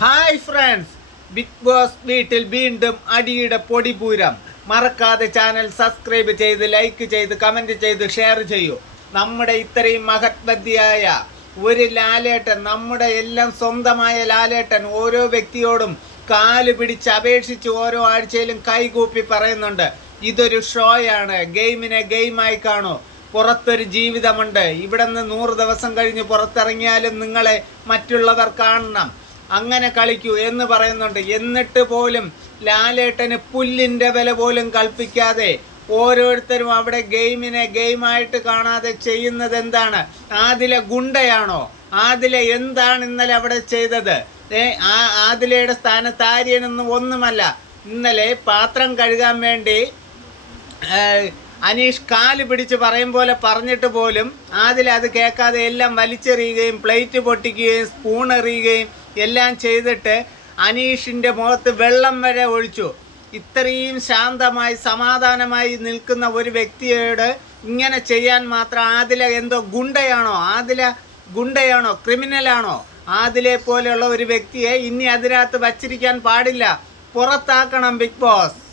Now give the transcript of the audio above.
Hi friends big boss വീട്ടിൽ വീണ്ടും അടിയുടെ പൊടിപൂരം മറക്കാതെ ചാനൽ സബ്സ്ക്രൈബ് ചെയ്ത് ലൈക്ക് ചെയ്ത് കമന്റ് ചെയ്ത് ഷെയർ ചെയ്യൂ. നമ്മുടെ ഇത്രയും മഹത്വതിയായ ഒരു ലാലേട്ടൻ നമ്മുടെ എല്ലാം സ്വന്തമായ ലാലേട്ടൻ ഓരോ വ്യക്തിയോടും കാൽ പിടിച്ച് അപേക്ഷിച്ച് ഓരോ ആഴ്ചയിലും കൈകൂപ്പി പറയുന്നുണ്ട്. ഇതൊരു ഷോയാണ്. ഗെയിമിനെ ഗെയിമായി കാണൂ. പുറത്തൊരു ജീവിതമുണ്ട്. ഇവിടെ നിന്ന് നൂറ് ദിവസം കഴിഞ്ഞ് പുറത്തിറങ്ങിയാലും നിങ്ങളെ മറ്റുള്ളവർ കാണണം. അങ്ങനെ കളിക്കൂ എന്ന് പറയുന്നുണ്ട്. എന്നിട്ട് പോലും ലാലേട്ടന് പുല്ലിന്റെ വില പോലും കൽപ്പിക്കാതെ ഓരോരുത്തരും അവിടെ ഗെയിമിനെ ഗെയിമായിട്ട് കാണാതെ ചെയ്യുന്നത് എന്താണ്? ആദിലെ ഗുണ്ടയാണോ? ആദിലെ എന്താണ് ഇന്നലെ അവിടെ ചെയ്തത്? ഏ ആ ആദിലയുടെ സ്ഥാനത്ത് ആര്യനൊന്നും ഒന്നുമല്ല. ഇന്നലെ പാത്രം കഴുകാൻ വേണ്ടി അനീഷ് കാൽ പിടിച്ച് പറയും പോലെ പറഞ്ഞിട്ട് പോലും അതിൽ അത് കേൾക്കാതെ എല്ലാം വലിച്ചെറിയുകയും പ്ലേറ്റ് പൊട്ടിക്കുകയും സ്പൂൺ എറിയുകയും എല്ലാം ചെയ്തിട്ട് അനീഷിന്റെ മുഖത്ത് വെള്ളം വരെ ഒഴിച്ചു. ഇത്രയും ശാന്തമായി സമാധാനമായി നിൽക്കുന്ന ഒരു വ്യക്തിയോട് ഇങ്ങനെ ചെയ്യാൻ മാത്രം ആദില എന്തോ ഗുണ്ടയാണോ? ആദില ഗുണ്ടയാണോ? ക്രിമിനലാണോ? ആദിലെ പോലെയുള്ള ഒരു വ്യക്തിയെ ഇനി അതിനകത്ത് വച്ചിരിക്കാൻ പാടില്ല. പുറത്താക്കണം ബിഗ് ബോസ്.